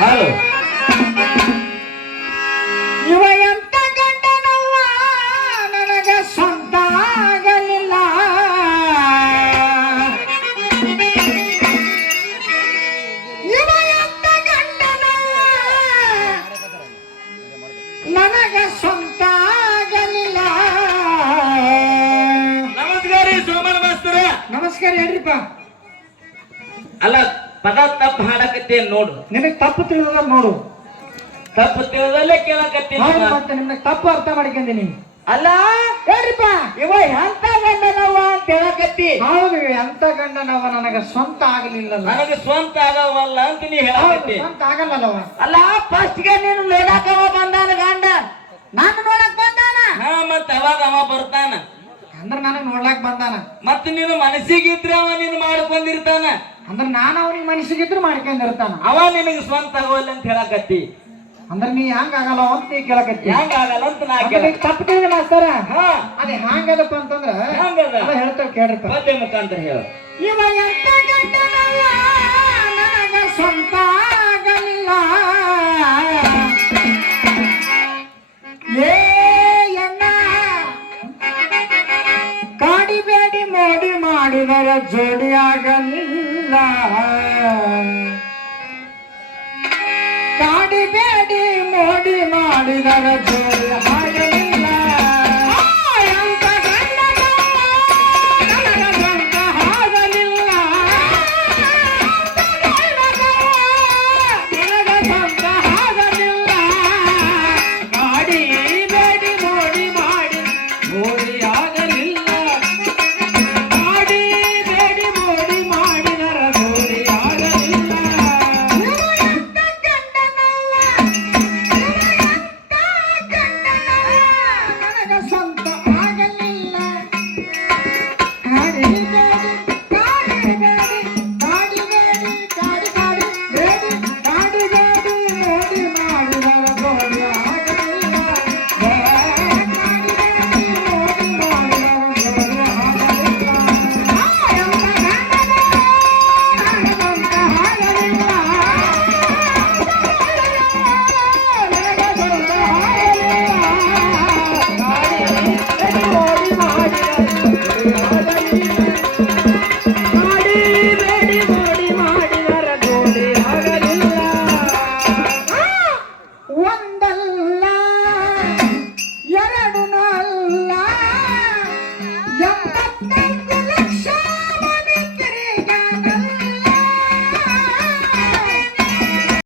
Hello ಇವ ಎಂತ ನನಗೆ ಸ್ವಂತ ಆಗಲಿಲ್ಲ. ಇವ ಎಂತ ನನಗೆ ಸ್ವಂತ ಆಗಲಿಲ್ಲ. ನಮಸ್ಕಾರ ನಮಸ್ಕಾರ ಹೇಳ್ರಿಪ್ಪ. ಅಲ್ಲ ಪದ ತಪ್ಪು ಹಾಡಕತ್ತೇನ್ ನೋಡು. ನಿನಗೆ ತಪ್ಪು ತಿಳಿದ ನೋಡು. ತಪ್ಪು ತಿಳಿದಲ್ಲೇ ಕೇಳಕತ್ತೀನಿ ಹೌದು ಮತ್ತೆ ನಿಮ್ಗೆ ತಪ್ಪು ಅರ್ಥ ಮಾಡ್ಕೊಂಡಿನಿ ಅಲ್ಲ? ಹೇಳ್ರಿಪ್ಪ. ಇವ ಎಂತ ಗಂಡನವ ಅಂತ ಹೇಳಕತ್ತಿ? ಹೌದು ಎಂತ ಗಂಡನವ? ನನಗೆ ಸ್ವಂತ ಆಗಲಿಲ್ಲ ನನಗೆ ಸ್ವಂತ ಆಗವಲ್ಲ ಅಂತ ನೀ ಹೇಳಿ ಹೇಳಕತ್ತಿ. ಸ್ವಂತ ಆಗಲ್ಲವ ಅಲ್ಲ ಫಸ್ಟ್ಗೆ ನೀನು ನೋಡಕ ಬಂದಾನ ಗಂಡ? ನಾನು ನೋಡಕ್ ಬಂದಾನ? ಹಾ ಮತ್ತ ಅವಾಗ ಅವ ಬರ್ತಾನ? ಅಂದ್ರೆ ನನಗೆ ನೋಡ್ಲಾಕ್ ಬಂದಾನ. ಮತ್ತ ನೀನು ಮನಸ್ಸಿಗಿದ್ರೆ ಅವ ನೀನು ಮಾಡ್ಕೊಂಡಿರ್ತಾನ? ಅಂದ್ರೆ ನಾನು ಅವನಿಗೆ ಮನಸ್ಸಿಗಿದ್ರು ಮಾಡ್ಕೊಂಡಿರ್ತಾನ ಅವ ನಿನಗೆ ಸ್ವಂತ ಆಗೋಲ್ಲ ಅಂತ ಹೇಳಕತ್ತಿ. ಅಂದ್ರೆ ನೀ ಹೆಂಗ್ ಆಗಲ್ಲ ಅಂತ ನೀ ಕೇಳಕತ್ತಿ. ಹೆಂಗ ಆಗಲ್ಲ ಅಂತ ನಾ ಕೇಳ ತಪ್ಪು ತಿಳಿದ ಮಾಸ್ತರ ಹಾ. ಅದೇ ಹ್ಯಾಂಗದಪ್ಪ ಅಂತಂದ್ರ ಹೆಂಗದ ಅದ ಹೇಳ್ತಾವ ಕೇಳ್ರಿಪ್ಪ. ಪದ್ಯ ಮುಖಾಂತರ ಹೇಳು. ಇವ ಎಂತ ಗಂಡನಲ್ಲ ನನಗ ಸ್ವಂತ ಆಗಲಿಲ್ಲ. ಏ ಕಾಡಿ ಕಾಡಿಬೇಡಿ ಮೋಡಿ ಮಾಡಿದರೆ ಜೋಡಿ ಆಗಲಿಲ್ಲ ಕಾಡಿಬೇಡಿ ಮೋಡಿ ಮಾಡಿದರೆ ಜೋಡಿ ಆಗಲಿಲ್ಲ Yeah.